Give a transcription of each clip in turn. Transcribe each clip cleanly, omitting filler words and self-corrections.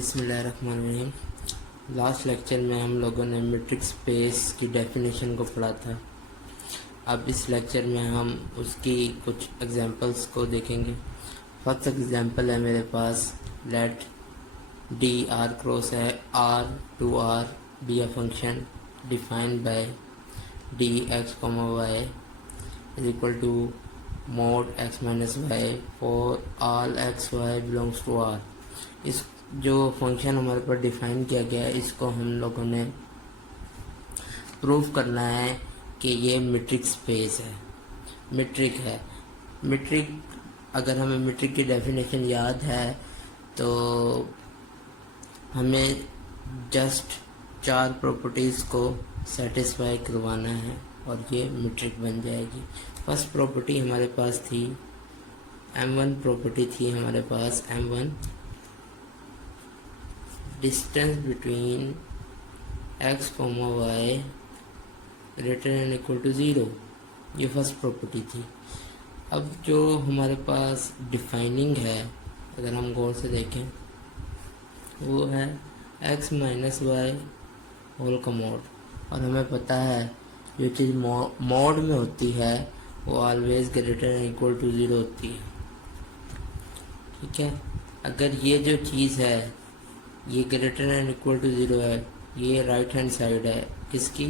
बिस्मिल्लाहिर्रहमानिर्रहीम। Last lecture में हम लोगों ने मीट्रिक स्पेस की डेफिनेशन को पढ़ा था। अब इस लेक्चर में हम उसकी कुछ एग्जांपल्स को देखेंगे। फर्स्ट एग्जांपल है मेरे पास, लेट डी आर क्रॉस है R to R be a function defined by D X comma Y is equal to mod x minus Y for all X Y belongs to R. इस जो function हमारे पास define किया गया है, इसको हम लोगों ने प्रूफ करना है कि ये मीट्रिक स्पेस है, मीट्रिक है। मीट्रिक, अगर हमें मीट्रिक की डेफिनेशन याद है तो हमें जस्ट 4 प्रॉपर्टीज़ को सेटिस्फाई करवाना है और ये मीट्रिक बन जाएगी। फर्स्ट प्रॉपर्टी हमारे पास थी M1 प्रॉपर्टी थी हमारे पास, M1 distance between x comma Y greater and equal to 0, ये फर्स्ट प्रॉपर्टी थी। अब जो हमारे पास डिफाइनिंग है, अगर हम गौर से देखें, वो है x माइनस वाई होल का मोड। और हमें पता है जो चीज़ मोड में होती है वो always greater and equal to 0 होती है। ठीक है, अगर ये जो चीज़ है ये ग्रेटर एंड इक्वल टू 0 है, ये राइट हैंड साइड है किसकी,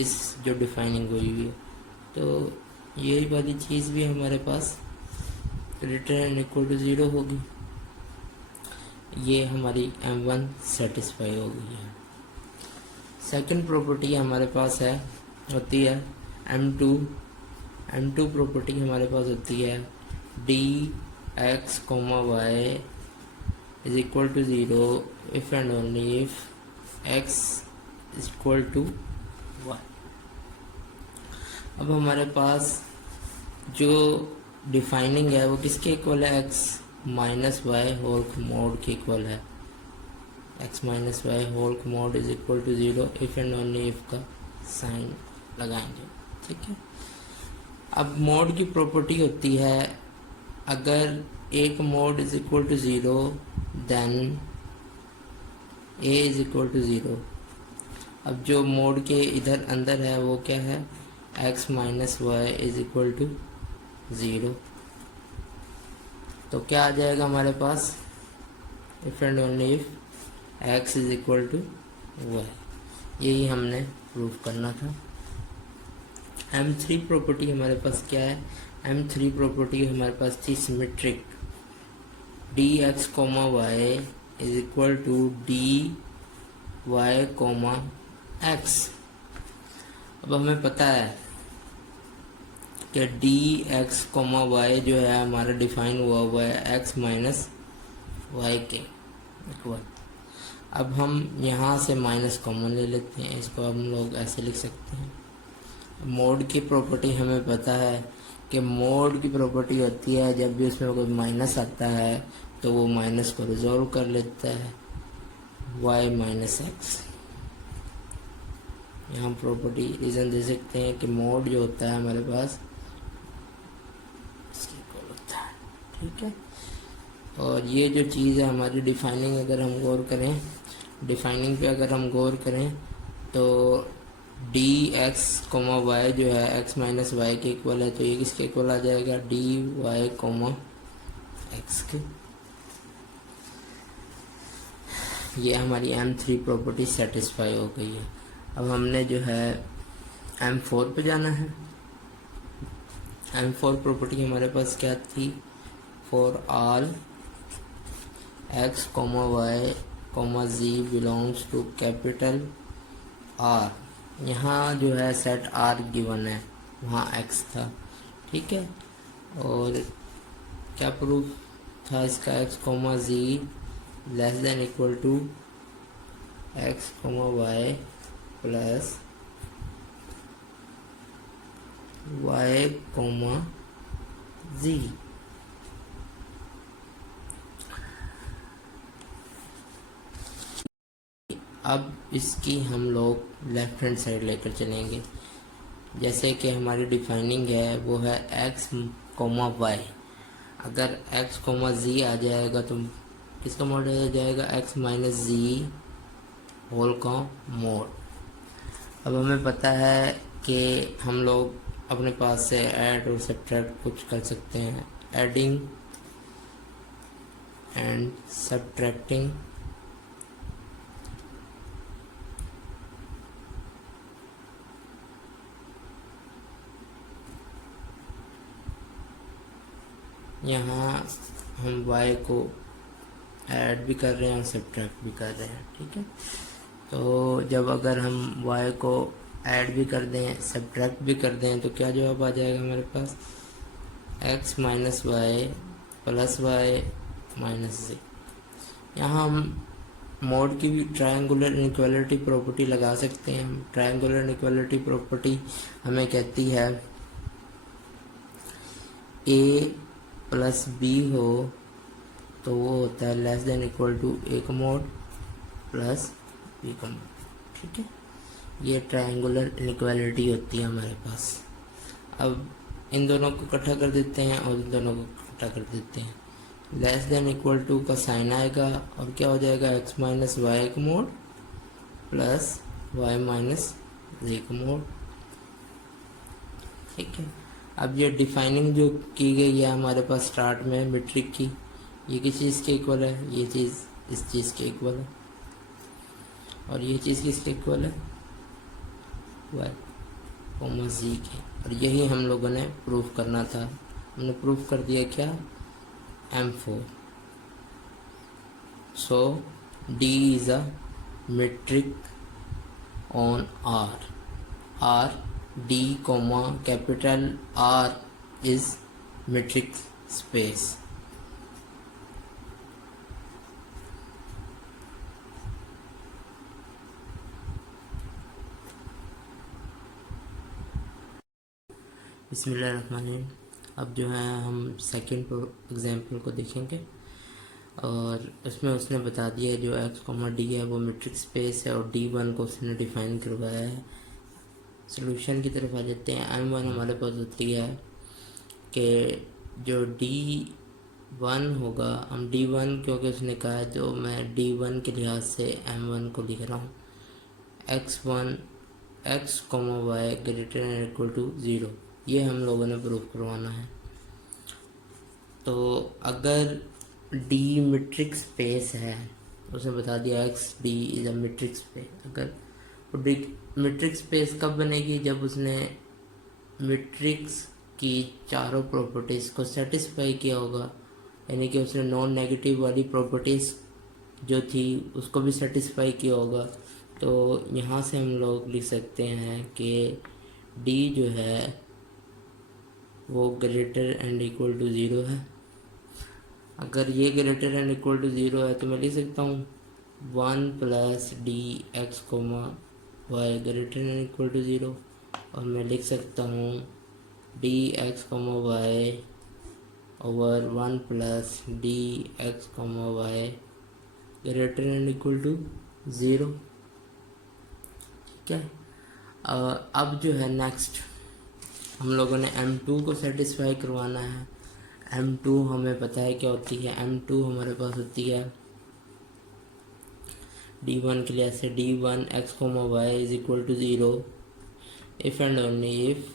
इस जो डिफाइनिंग हुई हुई है, तो यही वाली चीज़ भी हमारे पास ग्रेटर एंड इक्वल टू 0 होगी। ये हमारी M1 सेटिस्फाई हो गई है। सेकंड प्रॉपर्टी हमारे पास है होती है M2 प्रॉपर्टी हमारे पास होती है D X comma Y is equal to 0 if and only if X is equal to Y. अब हमारे पास जो डिफाइनिंग है वो किसके इक्वल है, X minus Y whole mod के इक्वल है। X minus Y whole mod is equal to 0 if and only if का साइन लगाएंगे। ठीक है, अब मोड की प्रॉपर्टी होती है, अगर एक mod is equal to 0 then A is equal to 0। अब जो मोड के इधर अंदर है वो क्या है, X minus Y is equal to 0। तो क्या आ जाएगा हमारे पास, if and only if X is equal to Y. यही हमने प्रूफ करना था। M3 प्रॉपर्टी हमारे पास क्या है, M3 प्रॉपर्टी हमारे पास थी symmetric D X comma Y is equal to D Y comma X. अब हमें पता है कि डी एक्स कोमा वाई जो है हमारा डिफाइन हुआ है एक्स माइनस वाई के इक्वल। अब हम यहाँ से माइनस कॉमन ले लेते हैं, इसको हम लोग ऐसे लिख सकते हैं। मोड की प्रॉपर्टी हमें पता है कि मोड की प्रॉपर्टी होती है जब भी उसमें कोई माइनस आता है तो वो माइनस को रिजॉल्व कर लेता है, y माइनस एक्स। यहाँ प्रॉपर्टी रीज़न दे सकते हैं कि मोड जो होता है हमारे पास इसके इक्वल होता है। ठीक है, और ये जो चीज़ है हमारी डिफाइनिंग, अगर हम गौर करें, डिफाइनिंग पे अगर हम गौर करें तो डी एक्स कोमा वाई जो है एक्स माइनस वाई के इक्वल है, तो ये किसके इक्वल आ जाएगा, डी वाई कोमा एक्स के। ये हमारी M3 प्रॉपर्टी सेटिस्फाई हो गई है। अब हमने जो है M4 पे जाना है। M4 प्रॉपर्टी हमारे पास क्या थी, for all X comma Y comma Z belongs to capital R. यहाँ जो है सेट आर गिवन है, वहाँ एक्स था। ठीक है, और क्या प्रूफ था इसका, X comma Z less than equal to X comma Y plus Y comma Z. अब इसकी हम लोग लेफ्ट हैंड साइड लेकर चलेंगे। जैसे कि हमारी डिफाइनिंग है वो है एक्स कोमा वाई, अगर एक्स कोमा जी आ जाएगा तो किसका मॉड हो जाएगा, एक्स माइनस जी होल का मॉड। अब हमें पता है कि हम लोग अपने पास से ऐड और सब्ट्रैक्ट कुछ कर सकते हैं, एडिंग एंड सब्ट्रैक्टिंग यहाँ हम y को ऐड भी कर रहे हैं और सब्ट्रैक्ट भी कर रहे हैं, ठीक है। तो जब अगर हम y को ऐड भी कर दें सब्ट्रैक्ट भी कर दें तो क्या जवाब आ जाएगा हमारे पास, x minus Y plus Y minus Z. यहाँ हम मोड की भी ट्रायंगुलर इनइक्वालिटी प्रॉपर्टी लगा सकते हैं। ट्रायंगुलर इनइक्वालिटी प्रॉपर्टी हमें कहती है a प्लस बी हो तो वो होता है लेस देन इक्वल टू ए का मोड प्लस बी का मोड, ठीक है। ये ट्रायंगुलर इनइक्वालिटी होती है हमारे पास। अब इन दोनों को इकट्ठा कर देते हैं और इन दोनों को इकट्ठा कर देते हैं, लेस देन इक्वल टू का साइन आएगा और क्या हो जाएगा, एक्स माइनस वाई का मोड प्लस वाई माइनस जी का मोड, ठीक है। अब ये डिफाइनिंग जो की गई है हमारे पास स्टार्ट में मीट्रिक की, ये किस चीज़ के इक्वल है, ये चीज़ इस चीज़ के इक्वल है और ये चीज़ किसके इक्वल है, वाई कॉमा जी के। और यही हम लोगों ने प्रूफ करना था, हमने प्रूफ कर दिया क्या, M4। So D is a metric on R, R D comma capital R is metric space। बिस्मिल्लाहिर्रहमानिर्रहीम। अब जो है हम सेकंड एग्जाम्पल को देखेंगे और उसमें उसने बता दिया जो एक्स कॉमा डी है वो मीट्रिक स्पेस है और D1 को उसने डिफाइन करवाया है। सॉल्यूशन की तरफ आ जाते हैं। M1 हमारे पास होती है कि जो D1 होगा, हम D1 क्योंकि उसने कहा है तो मैं D1 के लिहाज से M1 को लिख रहा हूँ, x1 x comma Y greater than equal to 0। ये हम लोगों ने प्रूफ करवाना है। तो अगर D मीट्रिक स्पेस है, उसने बता दिया x D is a metric space. अगर मीट्रिक स्पेस कब बनेगी, जब उसने मैट्रिक्स की चारों प्रॉपर्टीज़ को सेटिस्फाई किया होगा, यानी कि उसने नॉन नेगेटिव वाली प्रॉपर्टीज़ जो थी उसको भी सेटिस्फाई किया होगा। तो यहाँ से हम लोग लिख सकते हैं कि D जो है वो ग्रेटर एंड इक्वल टू 0 है। अगर ये ग्रेटर एंड इक्वल टू 0 है तो मैं लिख सकता हूँ 1 plus D X comma Y greater and equal to 0 और मैं लिख सकता हूँ D X comma Y over 1 plus D X comma Y greater and equal to 0, ठीक है। अब जो है नेक्स्ट हम लोगों ने M2 को सेटिस्फाई करवाना है। M2 हमें पता है क्या होती है, M2 हमारे पास होती है D1 के लिए ऐसे D1 x comma Y is equal to 0 if and only if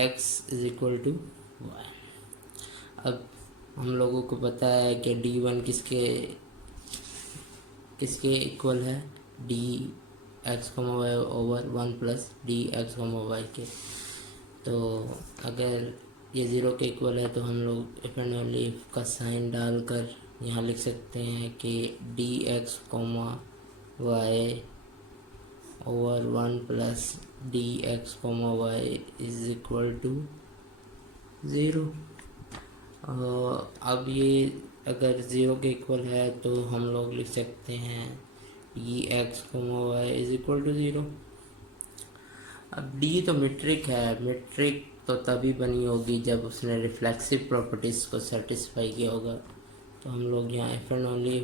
x is equal to Y. अब हम लोगों को पता है कि D1 किसके किसके इक्वल है, D X comma Y over 1 plus D X comma Y के। तो अगर ये 0 के इक्वल है तो हम लोग इफ एंड ओनली इफ का साइन डालकर यहाँ लिख सकते हैं कि D X comma Y over 1 plus D X comma Y is equal to 0। अब ये अगर 0 के इक्वल है तो हम लोग लिख सकते हैं D X comma Y is equal to 0। अब डी तो मीट्रिक है, मीट्रिक तो तभी बनी होगी जब उसने रिफ्लेक्सिव प्रॉपर्टीज़ को सेटिस्फाई किया होगा। तो हम लोग यहाँ if and only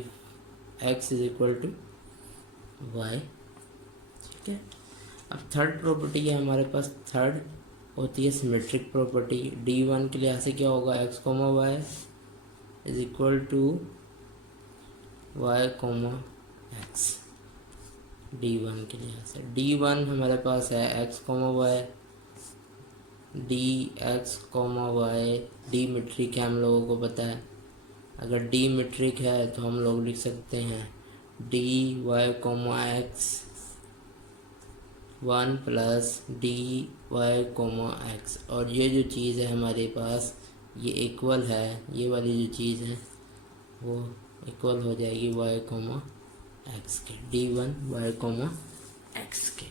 X is equal to Y, ठीक है। अब थर्ड प्रॉपर्टी है हमारे पास, थर्ड होती है सिमेट्रिक प्रॉपर्टी। D1 के लिए ऐसे क्या होगा, X comma Y is equal to Y comma X D1 के लिए से D1 हमारे पास है X comma Y, D X comma Y D metric है, हम लोगों को पता है। अगर डी मीट्रिक है तो हम लोग लिख सकते हैं D Y comma X 1 plus D Y comma X, और ये जो चीज़ है हमारे पास ये इक्वल है, ये वाली जो चीज़ है वो इक्वल हो जाएगी वाई कोमा एक्स के, D1 वाई कोमा एक्स के।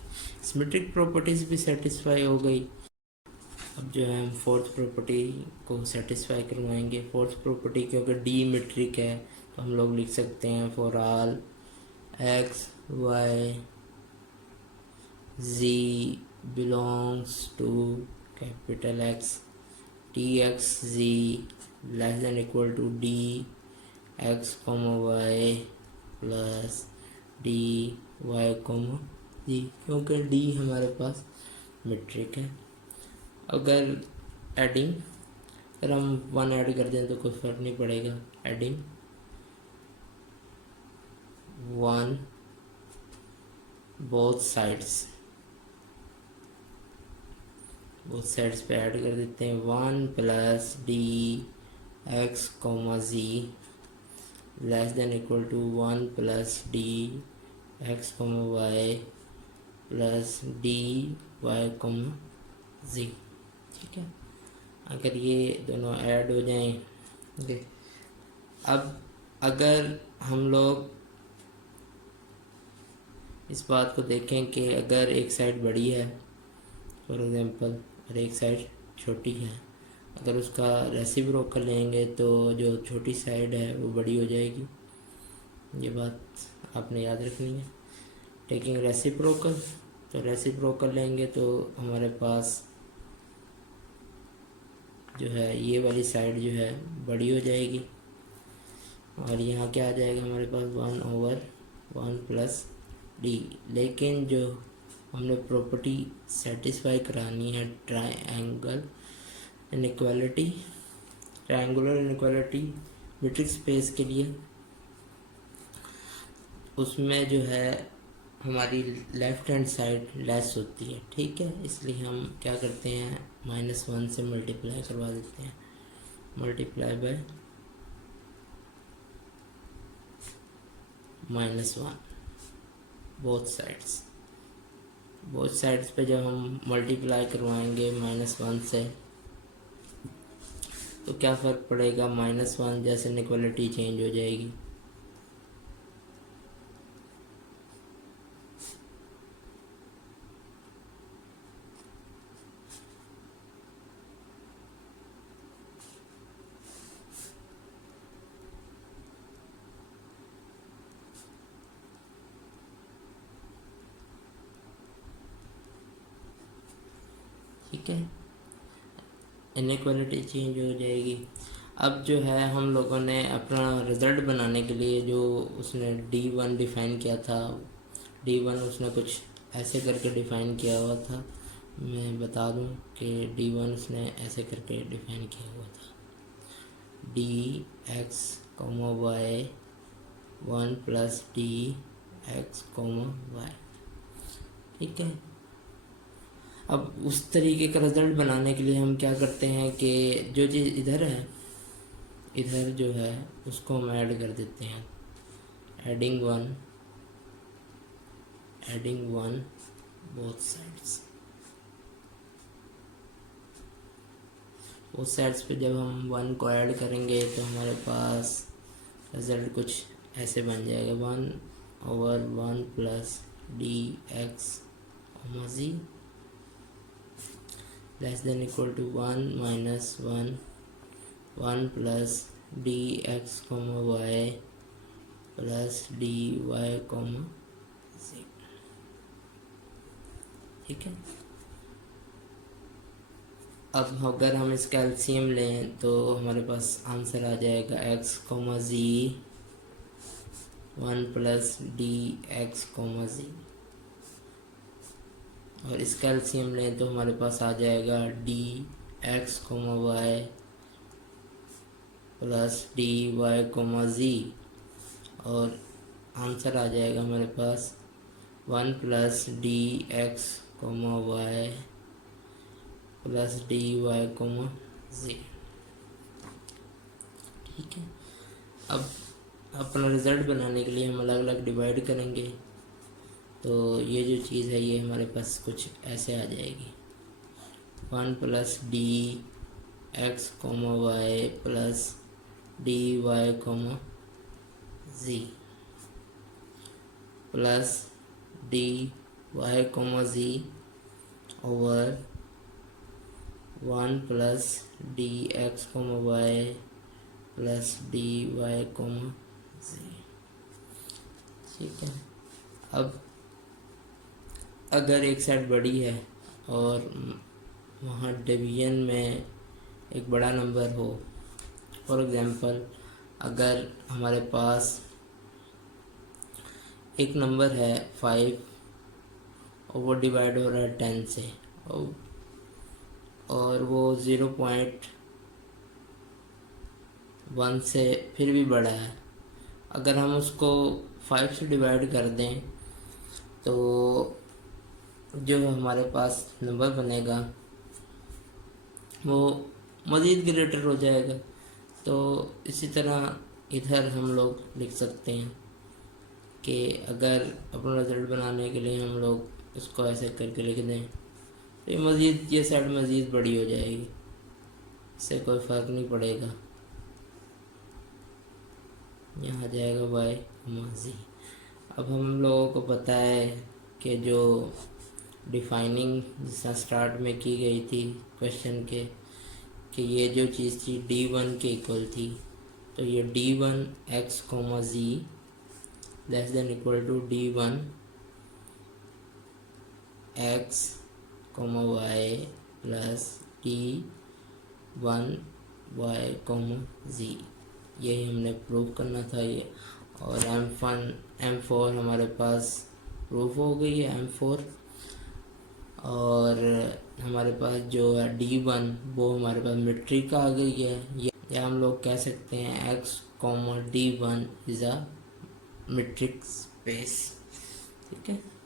सिमेट्रिक प्रॉपर्टीज़ भी सेटिस्फाई हो गई। अब जो है हम फोर्थ प्रॉपर्टी को सेटिस्फाई करवाएंगे। फोर्थ प्रॉपर्टी क्योंकि डी मीट्रिक है तो हम लोग लिख सकते हैं for all X Y z belongs to capital X, dx z less than equal to d x comma y plus d y comma z, क्योंकि d हमारे पास मीट्रिक है। अगर एडिंग, अगर हम 1 ऐड कर दें तो कोई फर्क नहीं पड़ेगा। एडिंग 1 बोथ साइड्स पे ऐड कर देते हैं 1 plus D X comma Z less than equal to 1 plus D X comma Y plus D Y comma Z. ठीक है, अगर ये दोनों ऐड हो जाएं, अब अगर हम लोग इस बात को देखें कि अगर एक साइड बड़ी है फॉर एग्जांपल और एक साइड छोटी है, अगर उसका रेसिप्रोकल लेंगे तो जो छोटी साइड है वो बड़ी हो जाएगी। ये बात आपने याद रखनी है। टेकिंग रेसिप्रोकल, तो रेसिप्रोकल लेंगे तो हमारे पास जो है ये वाली साइड जो है बड़ी हो जाएगी, और यहाँ क्या आ जाएगा हमारे पास 1/1 प्लस डी। लेकिन जो हमने प्रॉपर्टी सेटिस्फाई करानी है ट्रायंगुलर इनइक्वालिटी मैट्रिक्स स्पेस के लिए, उसमें जो है हमारी लेफ्ट हैंड साइड लेस होती है। ठीक है, इसलिए हम क्या करते हैं -1 से मल्टीप्लाई करवा देते हैं, मल्टीप्लाई बाय -1 बोथ साइड्स पे जब हम मल्टीप्लाई करवाएंगे -1 से तो क्या फ़र्क पड़ेगा, -1 जैसे इनइक्वालिटी चेंज हो जाएगी। ठीक है, इनइक्वालिटी चेंज हो जाएगी। अब जो है हम लोगों ने अपना रिज़ल्ट बनाने के लिए जो उसने D1 डिफ़ाइन किया था, D1 उसने कुछ ऐसे करके डिफ़ाइन किया हुआ था। मैं बता दूं कि D1 उसने ऐसे करके डिफ़ाइन किया हुआ था, D X comma Y 1 plus D X comma Y. ठीक है, अब उस तरीके का रिज़ल्ट बनाने के लिए हम क्या करते हैं कि जो चीज़ इधर है, इधर जो है उसको हम ऐड कर देते हैं, एडिंग 1 बोथ साइड्स पे जब हम 1 को ऐड करेंगे तो हमारे पास रिज़ल्ट कुछ ऐसे बन जाएगा 1/1 plus D X comma Z less than equal to 1 - 1 plus D X comma Y plus D Y comma Z. ठीक है, अब अगर हम इसका एलसीएम लें तो हमारे पास आंसर आ जाएगा X comma Z 1 plus D X comma Z, और इसका एलसीएम लें तो हमारे पास आ जाएगा D X comma Y plus D Y comma Z और आंसर आ जाएगा हमारे पास 1 plus D X comma Y plus D Y comma Z. ठीक है, अब अपना रिज़ल्ट बनाने के लिए हम अलग अलग डिवाइड करेंगे। तो ये जो चीज़ है ये हमारे पास कुछ ऐसे आ जाएगी 1 plus D X comma Y plus D Y comma Z plus D Y comma Z over 1 plus D X comma Y plus D Y comma Z. ठीक है, अब अगर एक साइड बड़ी है और वहाँ डिवीजन में एक बड़ा नंबर हो, फॉर एग्ज़ाम्पल अगर हमारे पास एक नंबर है 5 और वो डिवाइड हो रहा है 10 से और वो 0.1 से फिर भी बड़ा है, अगर हम उसको 5 से डिवाइड कर दें तो जो हमारे पास नंबर बनेगा वो मज़ीद ग्रेटर हो जाएगा। तो इसी तरह इधर हम लोग लिख सकते हैं कि अगर अपना रिज़ल्ट बनाने के लिए हम लोग इसको ऐसे करके लिख दें तो ये मज़ीद ये साइड मज़ीद बड़ी हो जाएगी, इससे कोई फ़र्क नहीं पड़ेगा। यहाँ आ जाएगा वाई माजी। अब हम लोगों को पता है कि जो डिफाइनिंग जिस स्टार्ट में की गई थी क्वेश्चन के कि ये जो चीज़ थी D1 के इक्वल थी, तो ये D1 X comma Z less than equal to D1 X comma Y plus D1 Y comma Z, यही हमने प्रूव करना था ये। और M4 हमारे पास प्रूफ हो गई है M4, और हमारे पास जो है D1 वो हमारे पास मेट्रिक आ गई है, या हम लोग कह सकते हैं X D1 is a metric space. ठीक है।